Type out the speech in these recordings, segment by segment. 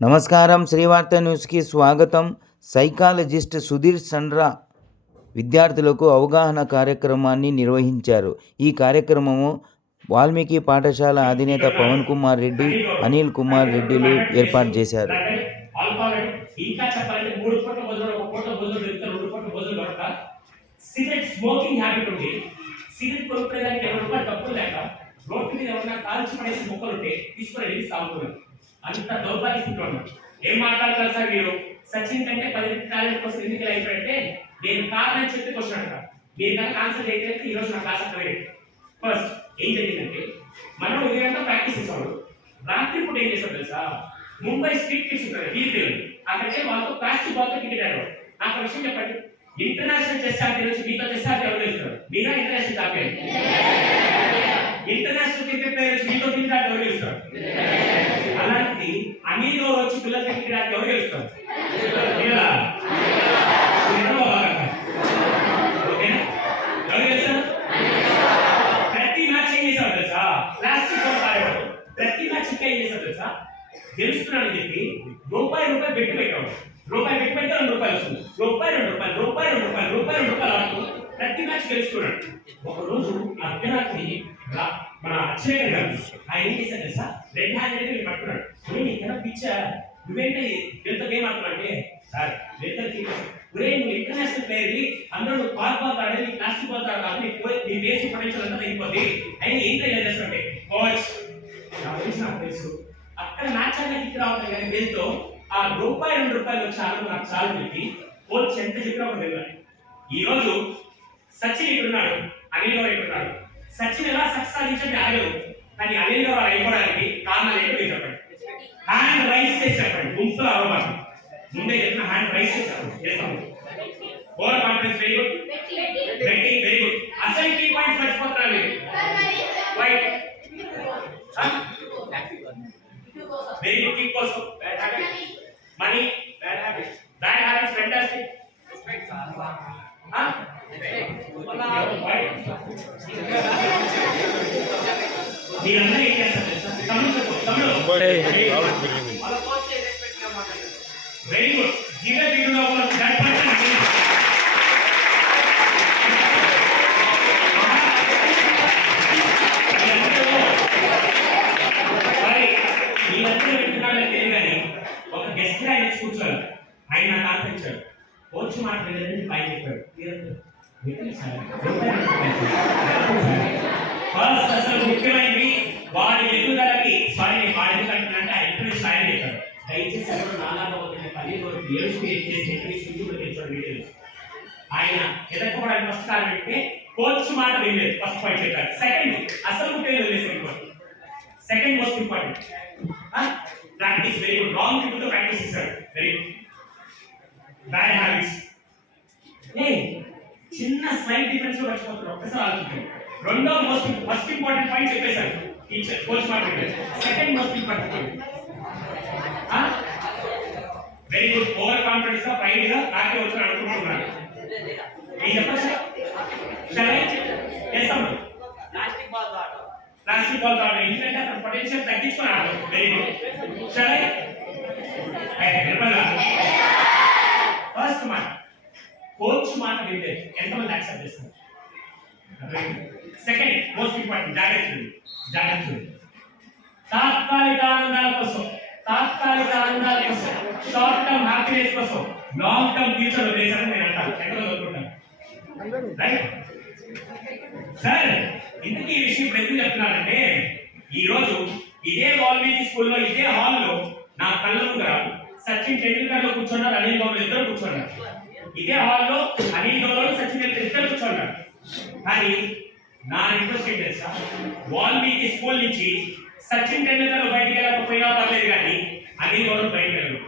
నమస్కారం. శ్రీవార్త న్యూస్కి స్వాగతం. సైకాలజిస్ట్ సుధీర్ సండ్రా విద్యార్థులకు అవగాహన కార్యక్రమాన్ని నిర్వహించారు. ఈ కార్యక్రమము వాల్మీకి పాఠశాల అధినేత పవన్ కుమార్ రెడ్డి, అనిల్ కుమార్ రెడ్డిలు ఏర్పాటు చేశారు. అంత దౌర్భాగ్య స్థితిలో ఉన్నారు. ఏం మాట్లాడతారు సార్ మీరు? సచిన్ కంటే 10 టాలెంట్ కోసం ఎందుకు అయిపోయింటే నేను కారణం చెప్పి క్వశ్చన్ అంటారు. మీరు కనుక ఆన్సర్ అయితే ఈ రోజు నా క్లాస్ అక్కడ ఫస్ట్ ఏం జరిగిందంటే మనం ఉదయంతో ప్రాక్టీస్ చేసేవాడు. రాత్రి పూట ఏం చేసాం తెలుసా? ముంబై స్ట్రీట్ కిడ్స్ ఉంటారు వీళ్ళు, అక్కడికి వాళ్ళతో ప్లాస్టిక్ బాల్తో క్రికెట్ ఆడేవాడు. నాకు ఒక విషయం చెప్పండి, ఇంటర్నేషనల్ చెస్ ఛాంపియన్ వచ్చి మీతో చెస్ ఆడితే ఎవరు గెలుస్తారు? మీరా international champion? International cricket player వచ్చి మీతో క్రికెట్ ఆడితే ఎవరు గెలుస్తారు? అలాంటి అనిల్ వచ్చి పిల్లల క్రికెట్ ఆడితే ఎవరు గెలుస్తారు? ప్రతి మ్యాచ్ ఏం చేశారు తెలుసా? ప్లాస్టిక్ బాల్ ఆడేవాడు. ప్రతి మ్యాచ్ ఏం చేశారు తెలుసా? గెలుస్తున్నాడని చెప్పి రూపాయి బెట్టు పెట్టాడు. రూపాయి బెట్టు పెడితే ₹2 వస్తుంది. రూపాయి ఆడుతూ ప్రతి మ్యాచ్ గెలుస్తున్నాడు. ఒకరోజు అర్ధరాత్రి మన అక్షయ్ గారు ఆయన ఏం చేశారు తెలుసా? రెడ్ హ్యాండెడ్ పట్టుకున్నాడు. నీకు పిచ్చా, నువ్వేంటే ఎంత గేమ్ ఆడుతున్నావు అంటే, సార్ నువ్వు ఇంటర్నేషనల్ ప్లేయర్ని, అందరూ నువ్వు బాల్ ఆడేది, ప్లాస్టిక్ బాల్ ఆడాలి, నీ బేసిక్ పొటెన్షియల్ అంతా తగ్గిపోద్ది. ఆయన ఏం ట్రై చేస్తుంటే కోచ్ నా గురించి నాకు తెలుసు, అక్కడ మ్యాచ్ అనేది రావట్లేదు కానీ దీంతో ఆ ₹2 వచ్చి ఆడడం నాకు చాలా చెప్పి కోచ్ ఎంత చెప్పినా ఒక తెలియాలి. ఈ రోజు సచిన్ ఇటున్నాడు, అనిల్ గౌడ్ ఇటున్నాడు. సచిన్ ఎలా సక్సెస్ సాధించండి అడగదు, కానీ అనిల్ గౌడ్ అయిపోవడానికి కారణాలు ఏంటో మీరు చెప్పండి. హ్యాండ్ రైస్ చేసి చెప్పండి, గుంపులో అవ్వబాటు. ముందే చెప్పిన హ్యాండ్ రైస్ చేసి చేస్తాము. Over confidence very good, betting very good. అసలు కీ పాయింట్స్ మర్చిపోతున్నారు మీరు. Right, very good. కిక్ కోసం మనీ, బ్యాడ్ హ్యాబిట్స్ ఫెంటాస్టిక్. మీరందరూ ఏం చేస్తారు తెలుసా? Very good. Give a big round of that person. మీరందరూ వింటున్నారో తెలియదు కానీ ఒక గెస్ట్ గా ఆయన కూర్చోరు. ఆయన నాకు ఆన్సర్ ఇచ్చాడు. కోచ్ మాట వినదని పైన చెప్పాడు. ఫస్ట్ అసలు ముఖ్యమైనది వాడి ఎదుగుదలకి, వాడి ఎందుకంటే ఆ ఇంటర్వ్యూ ఆయన చెప్పాడు. దయచేసి ఎవరు నాలాగా వచ్చిన 10 ఏడు చేసి ఇంటర్వ్యూ ఆయన ఎదగడానికి ఫస్ట్ కారణం అంటే కోచ్ మాట వినలేదు. ఫస్ట్ పాయింట్ చెప్పారు. సెకండ్ అసలు ముఖ్యమైన second most important practice. Very good. Wrong people తో ప్రాక్టీస్ చేశారు. Very good. Bad habits. చిన్న స్లైట్ డిఫరెన్స్ లో మర్చిపోతున్నారు. ఒక్కసారి ఆలోచించండి. రెండో ఫస్ట్ ఇంపార్టెంట్ పాయింట్ చెప్పేశారు టీచర్, కోచ్ మాట వినలేదు. Second most important point very good. Over confidence గా ప్రైడ్ గా నాకే వచ్చి అనుకుంటున్నాను. ఏం చెప్పండి సార్? చేస్తాం. ప్లాస్టిక్ బాల్ ఆడడం ఎందుకంటే అతను పొటెన్షియల్ తగ్గించుకొని ఆడడం. Very good. సరే, ఫస్ట్ మాట కోచ్ మాట వింటే ఎంతమంది యాక్సెప్ట్ చేస్తారు? సెకండ్ మోస్ట్ ఇంపార్టెంట్ జాగ్రత్త. తాత్కాలిక ఆనందాల కోసం, షార్ట్ టర్మ్ హ్యాపీనెస్ కోసం లాంగ్ టర్మ్ ఫ్యూచర్ వదిలేసారని నేను అంటాను. ఎక్కడ చదువుకుంటాను రైట్ సార్? ఇందుకు ఈ విషయం ఎందుకు చెప్తున్నానంటే, ఈ రోజు ఇదే వాల్మీకి స్కూల్లో ఇదే హాల్లో నా కళ్ళ ముందర సచిన్ టెండూల్కర్ లో కూర్చున్నారు, అనిల్ గౌడ్ ఇద్దరు కూర్చున్నారు. ఇదే హాల్లో అనిల్ గౌడ్ సచిన్ టెండూల్కర్ ఇద్దరు కూర్చున్నారు. కానీ నా రిక్వెస్ట్ ఏంటి తెలుసా? వాల్మీకి స్కూల్ నుంచి సచిన్ టెండూల్కర్ బయటికి వెళ్ళకపోయినా పర్లేదు కానీ అనిల్ గౌడ్ బయటకు వెళ్ళరు.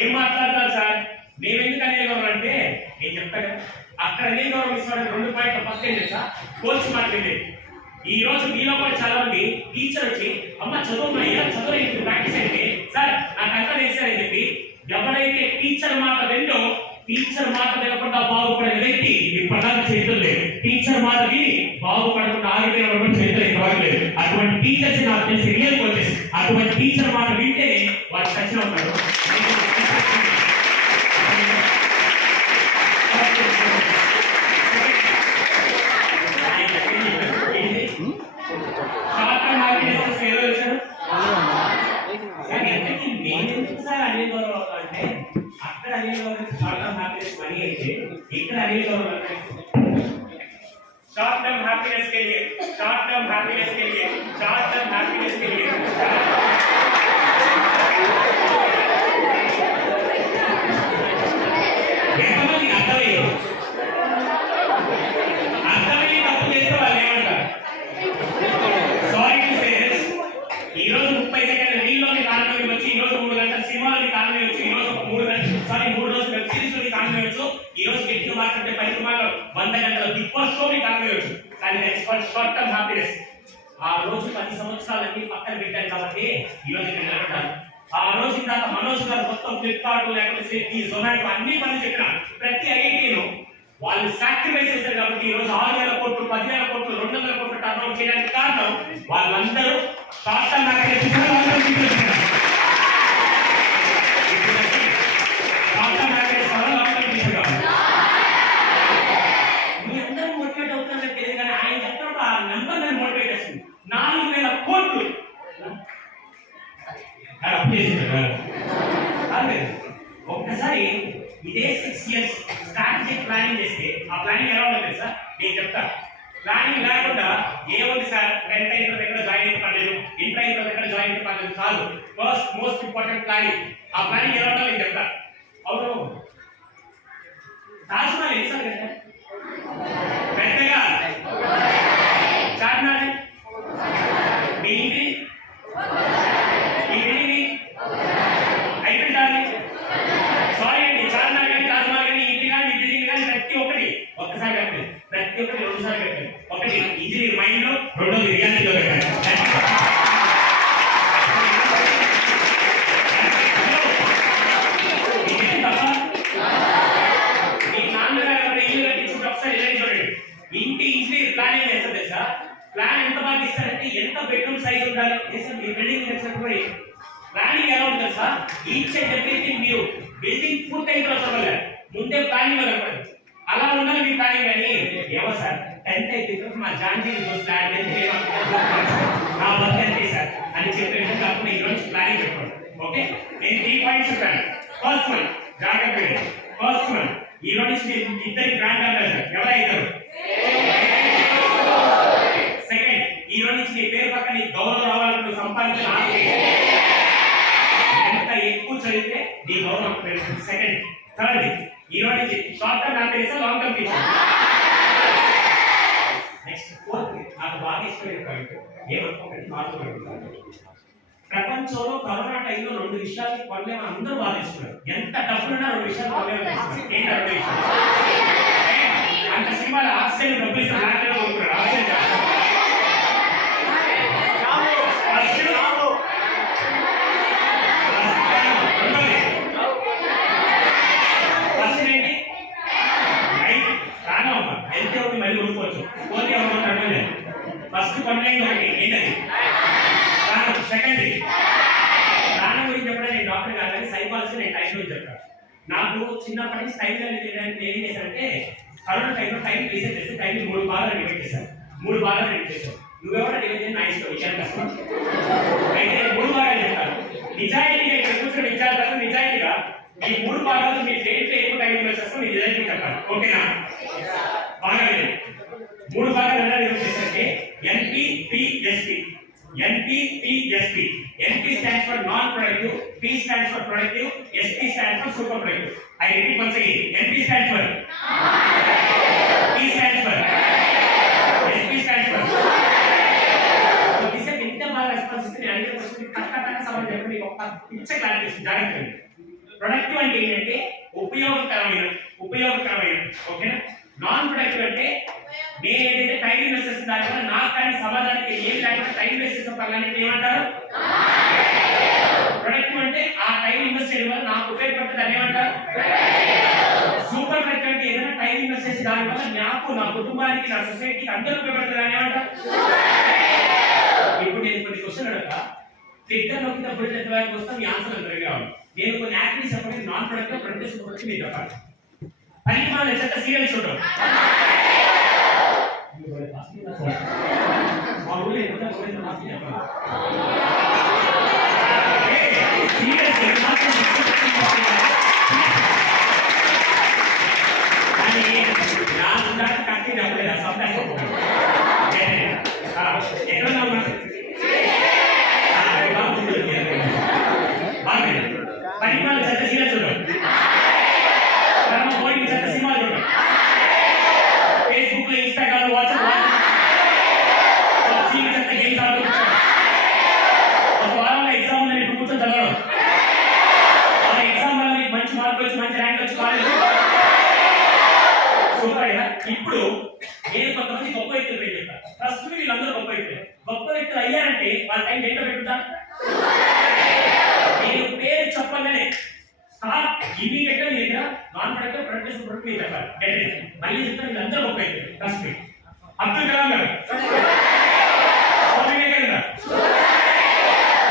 ఏం మాట్లాడతారు సార్? మేమెందుకు అనిల్ గౌడ్ అంటే నేను చెప్తాను. అక్కడ అనిల్ గౌడ్ ఇస్తాడు 2 పాయింట్లు. ఫస్ట్ ఏం తెలుసా? కోచ్ మాట వినేది. ఈ రోజు మీలో కూడా చాలా మంది టీచర్ వచ్చి అమ్మ చదువు ప్రాక్టీస్ అయితే సార్ నాకు అంతా చేశారని చెప్పి ఎవరైతే టీచర్ మాట వింటో టీచర్ మాట వినకుండా బాగుపడిన వ్యక్తి ఇప్పటిదాకా చరిత్ర లేదు. టీచర్ మాట విని బాగుపడకుండా ఆగిపోయిన చరిత్ర ఇంతవరకు లేదు. అటువంటి టీచర్స్ నాకు తెలిసి రియల్ కోచెస్. అటువంటి టీచర్ మాట వింటేనే వాళ్ళు సచిన ఉంటారు. అక్కడ Anil Gaurav short term happiness money అయితే ఇక్కడ అనిల్ गौरव शॉर्ट टर्म हैप्पीनेस के लिए शॉर्ट टर्म हैप्पीनेस के लिए शॉर्ट टर्म हैप्पीनेस के लिए ఎంతమంది అర్థమయ్యో అర్థమయ్యి తప్పు చేస్తే వాళ్ళు ఏమంటారు? సారీ టు సే ఈ రోజు 30 సెకండ్ల రీల్లోని కారణం వచ్చి ఈ రోజు 3 గంటల సినిమాలోని కారణం వచ్చి ఈ రోజు 3 రోజులు వెబ్ సిరీస్ లోని కారణం వచ్చు. ఈ రోజు గట్టిగా మాట్లాడితే 10 సినిమాలో 100 గంటల బిగ్ బాస్ షోని కారణం వచ్చు. కానీ next for short term happiness ఆ రోజు 10 సంవత్సరాలన్నీ పక్కన పెట్టారు కాబట్టి ఈ రోజు ఇక్కడ నిలబడ్డారు. ఆ రోజు ఇందాక మనోజ్ గారు మొత్తం ఫ్లిప్కార్ట్ లేకపోతే స్విగ్గీ జొమాటో అన్ని పనులు చెప్పిన ప్రతి ఐఐటీలో వాళ్ళు సాక్రిఫైస్ చేశారు కాబట్టి ఈ రోజు 6,000 కోట్లు 10,000 కోట్లు 200 కోట్లు టర్న్ ఓవర్ చేయడానికి కారణం వాళ్ళందరూ షార్ట్ టర్మ్ హ్యాపీనెస్ మోటివేట్ అవుతుందని తెలియదు కానీ ఆయన చెప్తాడు ఆ నెంబర్ నేను మోటివేట్ చేస్తుంది 4,000 కోట్లు ఒక్కసారి ఇదే 6 ఇయర్స్ స్ట్రాటజిక్ ప్లానింగ్ చేస్తే ఆ ప్లానింగ్ ఎలా ఉంటుంది సార్ నేను చెప్తా. ప్లానింగ్ లేకుండా ఏముంది సార్ 10th అయిన దగ్గర జాయిన్ అయితే పర్లేదు, ఇంటర్ అయిన దగ్గర జాయిన్ అయితే పర్లేదు కాదు. First most important planning. ఆ ప్లానింగ్ ఎలా ఉంటుందో నేను చెప్తా. అవును తాజ్మహల్ ఎన్ని సార్ కదా పెద్దగా చార్మినార్ మీ ఇంటి అయిపోయింది. సారీ అండి చార్మినార్ కానీ తాజ్మహల్ కానీ ఇంటి కానీ బిల్డింగ్ కానీ ప్రతి ఒక్కటి ఒక్కసారి కట్టాలి, ప్రతి ఒక్కటి 2 సార్లు కట్టాలి. ఒకటి ఇంజనీర్ మైండ్ లో, రెండోది రియాలిటీలో కట్టాలి. ఇంటి ఇంజనీర్ ప్లానింగ్ చేస్తారు తెలుసా? ప్లాన్ ఎంత బాగా ఇస్తారంటే ఎంత బెడ్రూమ్ సైజ్ ఉండాలి మీ బిల్డింగ్ చేసినప్పుడు ప్లానింగ్ ఎలా ఉంటుంది సార్? ఈచ్ అండ్ ఎవ్రీథింగ్ మీరు బిల్డింగ్ పూర్తయిన తర్వాత చూడాలి, ముందే ప్లానింగ్ లో కనపడదు. అలా ఉండాలి మీ ప్లానింగ్. కానీ ఏమో సార్ 10th అయితే మా జాంజీ ప్లాన్ నా వర్క్ అంతే సార్ అని చెప్పేసి కాకుండా ఈ రోజు ప్లానింగ్ పెట్టుకోండి. ఓకే నేను 3 పాయింట్స్ చెప్పాను. ఫస్ట్ వన్ జాగ్రత్త. ఫస్ట్ వన్ ఈ రోజు ఇద్దరికి గ్రాండ్ అన్నారు సార్. ఎవరైతారు? సెకండ్ ఈ రోజు నుంచి నీ పేరు పక్కన నీ గౌరవం రావాలంటే సంపాదించిన ఎంత ఎక్కువ చదివితే నీ గౌరవం పెరుగుతుంది. సెకండ్ థర్డ్ ఈ రోజు నుంచి short term happiness long term future. Next fourth నాకు బాగా ఇష్టమైన పాయింట్ ఏమనుకోకండి మాట్లాడుకుంటాను. ప్రపంచంలో కరోనా టైంలో 2 విషయాలు కొనలేమని అందరూ బాధిస్తున్నారు. ఎంత డబ్బులున్నా 2 విషయాలు కొనలేమని ఏంటి 2 విషయాలు? అంత సినిమాలు ఆక్సిజన్ డబ్బులు ఇస్తారు నాకే కొనుక్కున్నారు. ఆక్సిజన్ ఫస్ట్ ఏంటి? ప్రాణం అమ్మ హెల్త్ ఒకటి మళ్ళీ కొనుక్కోవచ్చు. పోతే ఎవరు ఫస్ట్ కొనలేదు ఒకటి ఏంటది? ప్రాణం. సెకండ్ ప్రాణం గురించి చెప్పడం నేను డాక్టర్ కాదని సైకాలజీ నేను టైం గురించి చెప్తాను. నాకు చిన్నప్పటి నుంచి టైం నేను ఏం చేశానంటే కరోనా టైంలో టైం రీసెట్ చేస్తే టైం 3 భాగాలు డివైడ్ చేశాను. 3 భాగాలు డివైడ్ చేశాను. నువ్వెవరో డివైడ్ చేసి నా ఇష్టం విషయాలు కష్టం. అయితే నేను 3 భాగాలు చెప్తాను. నిజాయితీగా ఇక్కడ కూర్చొని విచారాలు నిజాయితీగా మీ 3 భాగాలు మీ దేంట్లో ఎక్కువ టైం ఇన్వెస్ట్ చేస్తాం మీరు నిజాయితీ చెప్పాలి. ఓకేనా? బాగా 3 భాగాలు ఎలా డివైడ్ చేశారంటే NPPSP. NPPSP. NP stands for non-productive, P stands for productive, SP stands for super productive. I repeat once again. NP stands for P stands for SP stands for. So this is ఇంత బాగా response ఇస్తే నేను అడిగే question correct సమాధానం చెప్పండి. ఒక పిచ్చ clarification జాగ్రత్తగా. ప్రొడక్టివ్ అంటే ఏంటంటే ఉపయోగకరమైన. ఓకేనా? నాన్ ప్రొడక్టివ్ అంటే నేను ఏదైతే టైం ఇన్వెస్ట్ చేసిన దానివల్ల నాకు కానీ సమాజానికి ఏం లేకుండా టైం వేస్ట్ చేసిన పనులన్నీ ఏమంటారు? ప్రొడక్టివ్ అంటే ఆ టైం ఇన్వెస్ట్ చేయడం వల్ల నాకు ఉపయోగపడుతుంది అని ఏమంటారు? టైం ఇన్వెస్ట్ చేసి దానివల్ల నాకు, నా కుటుంబానికి, నా సొసైటీకి అందరూ ఉపయోగపడుతుంది అని ఏమంటారు? ఇప్పుడు నేను కొన్ని క్వశ్చన్ అడగా, ట్విట్టర్ నొక్కిన బుల్లెట్ ఎంత వరకు వస్తాం, మీ ఆన్సర్ ఎంత వరకు రావాలి. నేను కొన్ని యాక్టివిటీస్ చెప్పండి, నాన్ ప్రొడక్టివ్ ప్రొడక్టివ్ గురించి మీరు చెప్పాలి. పని మన చెత్త సీరియల్ చూడడం మా ఊళ్ళో ఎంత చెప్పాలి పరిమాణ చెత్త సీరియల్ చూడడం, చెత్త సినిమా చూడడం, ఫేస్బుక్ లో, ఇన్స్టాగ్రామ్, వాట్సాప్ చెత్త గేమ్స్ ఆడుతూ ఒక వారంలో ఎగ్జామ్ ఉందని ఇప్పుడు కూర్చొని చదవడం, ఆ ఎగ్జామ్ వల్ల మీకు మంచి మార్కులు వచ్చి మంచి ర్యాంక్ వచ్చి కాలేజ్ సూపర్ అయినా. ఇప్పుడు నేను కొంతమంది గొప్ప వ్యక్తులు పేరు చెప్తాను. ఫస్ట్ వీళ్ళందరూ గొప్ప వ్యక్తులు. గొప్ప వ్యక్తులు అయ్యారంటే వాళ్ళ టైం దేంట్లో పెట్టుకుంటా, నేను పేరు చెప్పగానే ఇమీడియట్ గా మీ దగ్గర నాన్ ప్రొడక్టివ్ ప్రొడక్టివ్ ప్రొడక్ట్ మీరు చెప్పాలి. మళ్ళీ చెప్తాను, వీళ్ళందరూ గొప్ప వ్యక్తులు. First Abdul Kalam garu, Swami Vivekananda,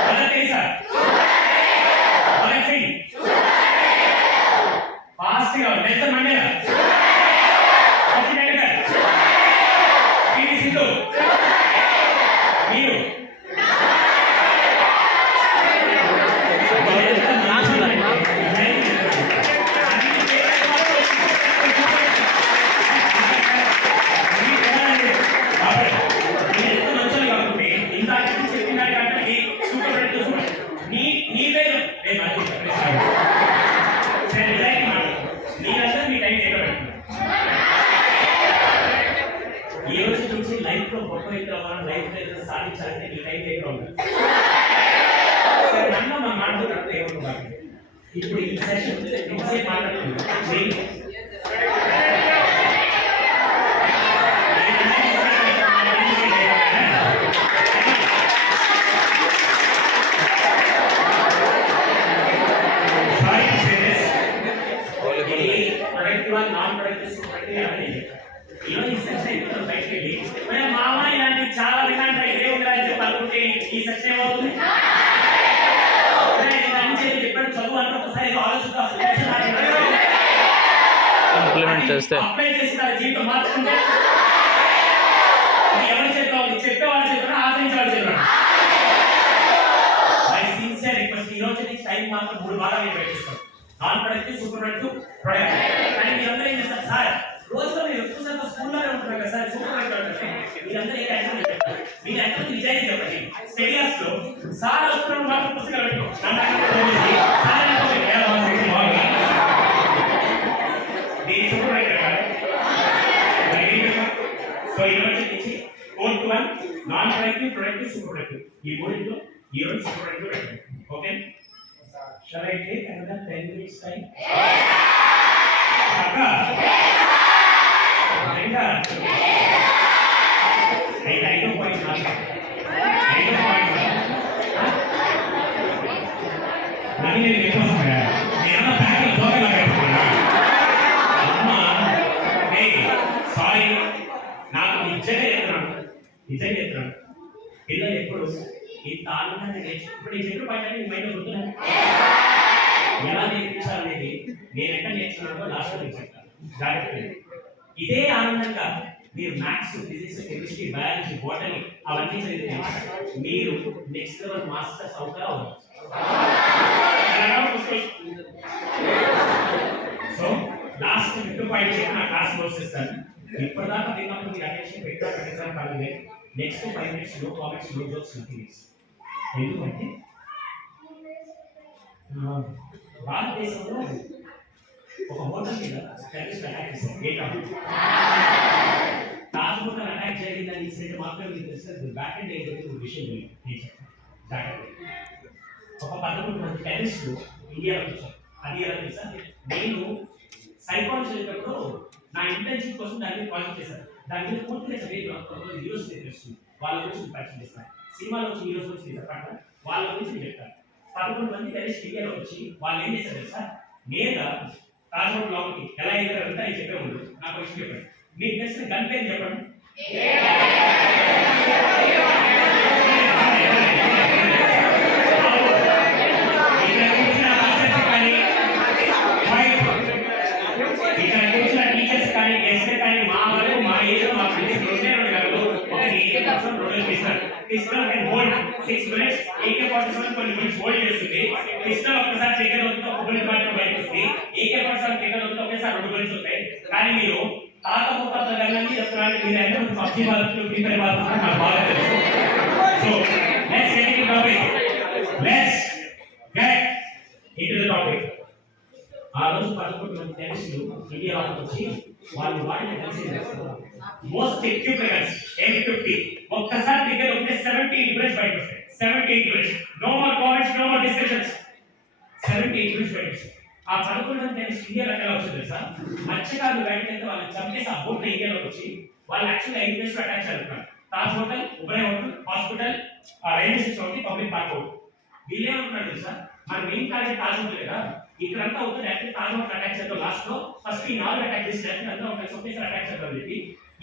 mother Teresa, Bhagat Singh, fast గా Nelson Mandela, Sachin Tendulkar, PV Sindhu, మీరు సాధించాలంటే మీ టైం దగ్గర ఉంది. నన్ను మా మాట్లాడుతున్నట్టు ఏమనుకోవాలి. ఇప్పుడు ఈ సెషన్ ఇంతసేపు మాట్లాడుతుంది నాన్ ప్రొడక్టివ్ ఈ సెషన్ బయటకు వెళ్ళి మామ ఇలాంటి చాలా విధానం ఇదే ఉందని చెప్పి అనుకుంటే ఈ సెషన్ ఏమవుతుంది? చెప్పాడు చదువు అంటే ఒకసారి అప్లై చేసి తన జీవితం మార్చుకుంటే ఎవరి చేతిలో ఉంది? చెప్పేవాళ్ళు చెప్పినా ఆచరించేవాళ్ళు చెప్పారు. మై సిన్సియర్ రిక్వెస్ట్, ఈ రోజు నుంచి టైం మాత్రం 3 భాగాలు పెట్టిస్తాం. Non productive, super productive, productive. కానీ మీరందరూ ఏం చేస్తారు సార్, రోజులో మీరు ఎక్కువ శాతం స్కూల్లోనే ఉంటున్నారు కదా సార్, సూపర్ ప్రొడక్టివ్ మీరందరూ ఏ యాక్టివిటీ చెప్తారు? మీరు యాక్టివిటీ నిజాయితీ చెప్పండి. స్టేడియాస్ లో సార్ వస్తున్న మాత్రం పుస్తకాలు పెట్టుకో సో ఈ రోజు నుంచి 4th one non productive, productive, super productive. ఈ మూడింటిలో ఈ రోజు సూపర్ ప్రొడక్టివ్ పెట్టండి. Okay, shall I take another 10 minutes time? అక్క ఇంకా 5 పాయింట్ 5 పాయింట్ నన్ను నేను చెప్పొస్తున్నా నేను బ్యాగ్ లోకల్ పెట్టుకున్నా అమ్మ సారీ నాకు నిజంగా చెప్తున్నాను పిల్లలు ఎప్పుడు ఈ తాళాన్ని ఇప్పుడు ఈ చెప్పిన పాయింట్ మైండ్ గుర్తున్నాను ఎలా నేర్పించాలనేది నేను ఎక్కడ నేర్చుకున్నానో లాస్ట్ లో చెప్తాను. జాగ్రత్త. ఇదే ఆనందంగా మీరు maths, physics, chemistry, biology, botany అవన్నీ చదివితే మీరు నెక్స్ట్ లెవెల్ మాస్టర్స్ అవుతారు. సో లాస్ట్ 5 పాయింట్ చెప్పి నా క్లాస్ కోర్స్ ఇస్తాను. ఇప్పటిదాకా విన్నప్పుడు మీరు అటెన్షన్ పెట్టాలి కాదు. Next 5 minutes no comments, no jokes, nothing. ఎందుకంటే భారతదేశంలో ఒక హోటల్ మీద టెర్రరిస్ట్ అటాక్ చేశారు. తాజ్మహల్ అటాక్ జరిగిందని ఇన్సిడెంట్ మాత్రమే మీకు తెలుస్తుంది. బ్యాక్ అండ్ ఏంటంటే విషయం జాగ్రత్త. ఒక 11 మంది టెర్రరిస్టులు ఇండియాలో వచ్చారు. అది ఎలా తెలుసా? నేను సైకాలజీ చదివేటప్పుడు నా ఇంటర్న్షిప్ కోసం దాని మీద ప్రాజెక్ట్ చేశాను. దాని మీద పూర్తిగా చదివేది హీరోస్ తెలుస్తుంది. వాళ్ళ గురించి పరిచయం చేస్తాను. సినిమాలో వచ్చి హీరోస్ గురించి చెప్పండి, వాళ్ళ గురించి చెప్తాను. 11 మంది టెర్రరిస్ట్ ఇండియాలో వచ్చి వాళ్ళు ఏం చేశారు తెలుసా? నేరుగా తాజ్మహల్ లోపలికి ఎలా ఎదురంతా నేను చెప్పే ముందు నాకు విషయం చెప్పండి. మీకు తెలిసిన గన్ పేరు చెప్పండి. Pistol and hold 6 minutes AK-47 కొన్ని మినిట్స్ హోల్డ్ చేస్తుంది. పిస్టల్ ఒక్కసారి ట్రిగ్గర్ అవుతుంది, ఒక బుల్లెట్ మాత్రం బయటకు వస్తుంది. AK-47 ట్రిగ్గర్ అవుతుంది, ఒకేసారి 2 బుల్లెట్స్ వస్తాయి. కానీ మీరు తాత ముత్తాత గన్నని చెప్తున్నారంటే మీరు అంటే పబ్జి వాళ్ళు ప్రిపేర్ అవుతున్నారు నాకు బాగా తెలుసు. So let's get in to topic. Let's get in to the topic. ఆ రోజు 11 మంది టెర్రరిస్టులు ఇండియా వాళ్ళకి వచ్చి వాళ్ళు వాడిన కలిసి మోస్ట్ ఎక్విప్డ్ గన్స్ M50 ఒక్కసారి ట్రిగ్గర్ అవుతే 78 బుల్లెట్స్ బయటకు వస్తాయి. 78 bullets. No more comments, no more discussions. 78 bullets బయటకు వస్తాయి. ఆ 11 మంది టెర్రరిస్ట్ ఇండియా లెక్కలో వచ్చింది సార్. మత్స్యకారులు బయటకు వెళ్తే వాళ్ళని చంపేసి ఆ బోట్ ఇండియాలోకి వచ్చి వాళ్ళు యాక్చువల్గా 5 ప్లేస్ లో అటాక్ చేస్తున్నారు. Taj hotel, Oberoi hotel, hospital, railway station ఒకటి, పబ్లిక్ పార్క్ ఒకటి. వీళ్ళేమంటున్నారు సార్, మన మెయిన్ టార్గెట్ తాజ్ హోటల్ కదా, ఇక్కడంతా అవుతుంది యాక్చువల్ తాజ్ హోటల్ అటాక్ చేద్దాం. లాస్ట్ లో ఫస్ట్ ఈ 4 అటాక్ చేసి అంతా ఒక సొప్పేసి అటాక్ చేద్దాం చెప్పి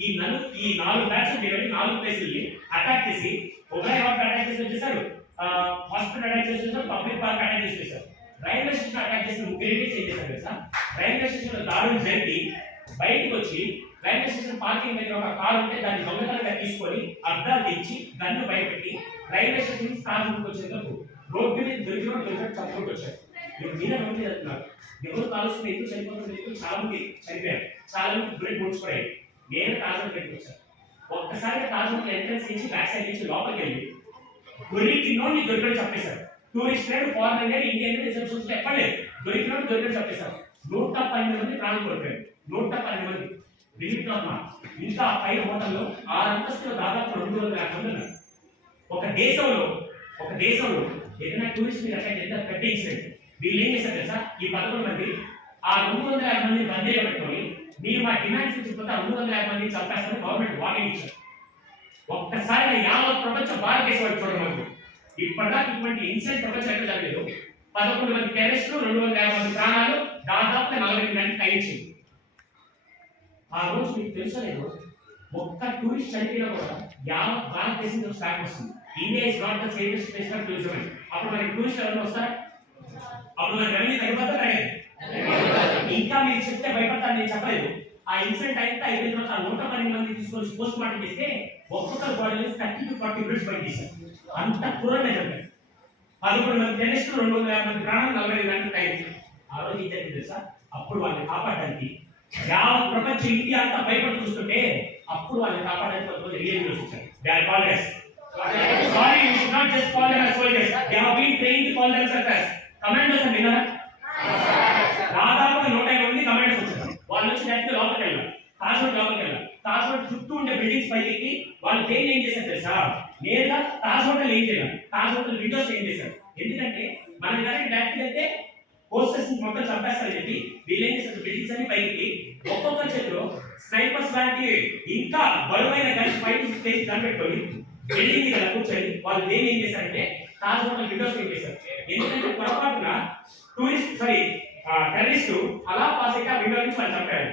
ఈ 4 బ్యాట్స్ వెళ్ళి 4 ప్లేసుల్ని అటాక్ చేసి ఉబరాయ్ హోటల్ అటాక్ చేసి వచ్చేసారు, హాస్పిటల్ అటాక్ చేసి వచ్చేసారు, పబ్లిక్ పార్క్ అటాక్ చేసి వచ్చేసారు. రైల్వే స్టేషన్ అటాక్ చేసిన ముగ్గురికి ఏం చేశారు కదా సార్, రైల్వే స్టేషన్ లో దారులు జరిపి బయటకు వచ్చి రైల్వే స్టేషన్ పార్కింగ్ దగ్గర ఒక కారు ఉంటే దాన్ని దొంగతనంగా తీసుకొని అద్దాలు తెచ్చి గన్ను బయటపెట్టి రైల్వే స్టేషన్ నుంచి తాజ్ హోటల్కి వచ్చేందుకు రోడ్డు మీద దొరికిన చదువుకుంటూ వచ్చారు. మీరు మీద రోడ్డు మీద వెళ్తున్నారు, ఎవరు కాలుస్తుంది, ఎందుకు చనిపోతుంది, చాలా మంది చనిపోయారు, చాలా మంది బుల్లెట్ ముడిచిపోయాయి. నేను తాజ్ హోటల్ పెట్టుకు వచ్చాను. ఒక్కసారిగా తాజ్ హోటల్ ఎంట్రన్స్ నుంచి బ్యాక్ సైడ్ నుంచి లోపలికి వెళ్ళి దొరికినోడిని దొరికడం చెప్పేశారు. టూరిస్ట్ లేదు, ఫారెన్ లేదు, ఇండియన్ రిసెప్షన్స్ ఎక్కడలేదు, దొరికినోడు చెప్పేశారు. 112 మంది ప్రాణం కోల్పోయారు. 112 మంది బిలీవ్ నాట్. ఇంకా పైన హోటల్లో 6 అంతస్తులు దాదాపు 250 మంది ఉన్నారు. ఒక దేశంలో ఏదైనా టూరిస్ట్ మీద అటాక్ చేస్తే పెద్ద ఇన్సిడెంట్. వీళ్ళు ఏం చేశారు తెలుసా, ఈ 11 మంది ఆ 250 మంది బందీగా పెట్టుకొని మీరు మా డిమాండ్స్ ఇచ్చిపోతే 250 మంది చంపేస్తారని గవర్నమెంట్ వార్నింగ్ ఇచ్చారు. ఒక్కసారిగా యావత్ ప్రపంచం భారతదేశం వైపు చూడడం. ఇప్పటిదాకా ఇటువంటి ఇన్సిడెంట్ ప్రపంచం ఎక్కడ జరగలేదు. 11 మంది టెర్రరిస్టులు, 250 మంది ప్రాణాలు, దాదాపు 40 గంటలు టైం ఇచ్చింది. ఆ రోజు మీకు తెలుసలేదు, ఒక్క టూరిస్ట్ చనిపోయినా కూడా యావత్ భారతదేశంలో స్టార్ట్ వస్తుంది. India is not the safest place for tourism. అప్పుడు మనకి టూరిస్ట్ ఎవరు వస్తారు, అప్పుడు మన రెవెన్యూ తగ్గిపోతారు. ఇంకా మీరు చెప్తే భయపడతారు, నేను చెప్పలేదు. ఆ ఇన్సిడెంట్ అయితే అయిపోయిన తర్వాత 112 మంది తీసుకొని పోస్ట్ మార్టం చేస్తే ఒక్కొక్కరు బాడీలో 30 to 40 బుల్లెట్స్ బయట తీశారు. అంత క్రూరంగా జరిగాయి. 11 మంది టెర్రరిస్టులు, 250 మంది ప్రాణాలు, 40 గంటలు టైం. ఆ రోజు ఏం జరిగింది తెలుసా, అప్పుడు వాళ్ళని కాపాడడానికి యావత్ ప్రపంచం ఇండియా అంతా భయపడి చూస్తుంటే అప్పుడు వాళ్ళని కాపాడడానికి కొంతమంది రియల్ లీడర్స్ వచ్చారు. They are called as sorry, you should not just call them as soldiers. They have been trained to call themselves as commanders and విన్నారా? దాదాపు 150 మంది కమాండర్స్ వచ్చారు. వాళ్ళు వచ్చి డైరెక్ట్ లోపలికి వెళ్ళారు, తాజ్ హోటల్ చుట్టూ ఉండే బిల్డింగ్స్ పైకి ఎక్కి వాళ్ళు ట్రైన్ ఏం చేశారు తెలుసా, నేరుగా తాజ్ హోటల్ ఏం చేయాలి, తాజ్ హోటల్ విండోస్ ఏం చేశారు. ఎందుకంటే మనం కానీ డైరెక్ట్ అయితే పోస్టర్స్ మొత్తం చంపేస్తారని చెప్పి వీళ్ళు ఏం చేశారు, బిల్డింగ్స్ అన్ని పైకి ఒక్కొక్క చేతిలో స్నైపర్స్ లాంటి ఇంకా బరువైన గన్స్ పైకి చేసి కనిపెట్టుకొని బిల్డింగ్ మీద కూర్చొని వాళ్ళు దేని ఏం చేశారంటే తాజ్ హోటల్ విండోస్ ఏం చేశారు. ఎందుకంటే పొరపాటున టెర్రరిస్టు అలా పాస్ అయితే ఆ విండో నుంచి వాళ్ళు చంపారు.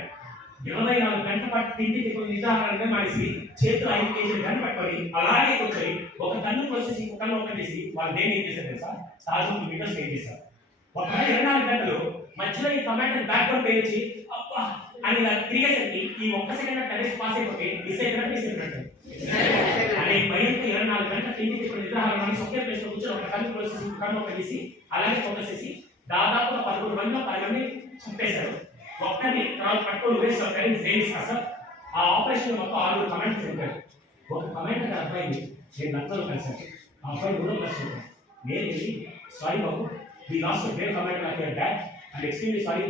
24 గంటల పాటు తిండి నిదానంగా మానేసి చేతులు 5 కేజీలు గన్ను పట్టుకొని అలాగే కూర్చొని ఒక కన్ను కోసేసి ఇంకొక కన్ను ఓపెన్ చేసి వాళ్ళు దేని ఏం చేశారు తెలుసా, తాజ్ హోటల్ విండోస్ ఏం చేశారు. ఒక 24 గంటలు మధ్యలో ఈ కమాండర్ బ్యాక్గ్రౌండ్ పేర్చి అబ్బా అని ఇలా తిరిగేసరికి ఈ ఒక్క సెకండ్ టెర్రరిస్ట్ పాస్ అయిపోతే మిస్ అయిపోయినట్టు అనే భయంతో 24 గంటల తిండి ఇప్పుడు నిద్రాహారం ఒకే ప్లేస్ లో కూర్చొని ఒక కన్ను కోసేసి కన్ను ఓపెన్ చేసి అలాగే ఫోకస్ చేసి దాదాపు 11 మందిలో 10 మంది చంపేశారు. ఒక్కరిని పట్టుకొని వేసి సార్ ఆ ఆపరేషన్ మొత్తం 6 కమాండర్స్ ఉంటారు. ఒక కమాండర్ అబ్బాయిని నేను నచ్చలు కలిసాను, ఆ అబ్బాయి కూడా కలిసి నేను వెళ్ళి sorry Babu, me last great commander of your dad and extremely sorry,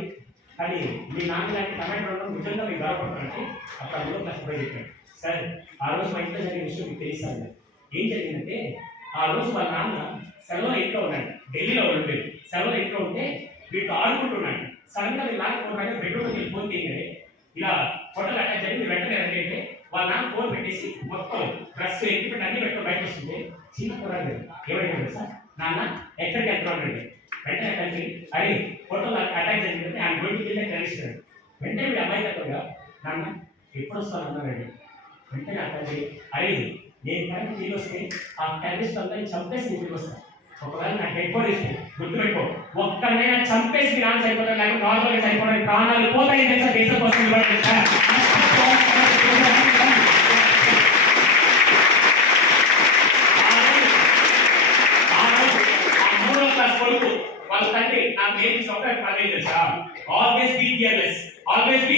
కానీ మీ నాన్న లాంటి కమాండర్ ఉండడం నిజంగా మీకు గర్వపడుతున్నారంటే అక్కడ కూడా కష్టపడి చెప్పాను. సార్ ఆ రోజు మా ఇంట్లో జరిగిన విషయం మీకు తెలుస్తాను. ఏం జరిగిందంటే ఆ రోజు వాళ్ళ నాన్న సెలవులో ఇంట్లో ఉన్నాడు, ఢిల్లీలో ఉండే సెలవులో ఇంట్లో ఉంటే వీటితో ఆడుకుంటున్నాడు. సడన్గా వీళ్ళు లాక్కున్నాడు, బెడ్రూమ్కి వెళ్ళి ఫోన్ తీయగానే ఇలా హోటల్ అటాక్ జరిగి వెంటనే రండి అంటే వాళ్ళ నాన్న ఫోన్ పెట్టేసి మొత్తం డ్రెస్ ఎక్విప్మెంట్ అన్ని పెట్టుకుని బయట వస్తుంది. చిన్న కుర్రాడు ఏమైనా సార్, నాన్న ఎక్కడికి వెళ్తున్నాడు అంటే వెంటనే అతనికి అరే ఫోటోలు అటాక్ చేసి ఆయన గొంతు కింద కలిసినాడు. వెంటనే వీడు అమ్మాయి దగ్గరగా నాన్న ఎప్పుడు వస్తాను అన్నారండి. వెంటనే అతనికి అరే నేను కనుక తిరిగి వస్తే ఆ టెర్రరిస్ట్ అందరినీ చంపేసి నేను తిరిగి వస్తాను. ఒకవేళ నాకు హెడ్ బాడీ ఇస్తే గుర్తుపెట్టుకో, ఒక్కడైనా చంపేసి నాన్న చనిపోతాడు, లేకపోతే నార్మల్గా చనిపోవడానికి ప్రాణాలు పోతాయి తెలుసా దేశం కోసం నిలబడి తెలుసా? వాళ్ళ తండ్రి నాకు నేర్పించిన ఒక పదవి తెలుసా? Always be fearless, always be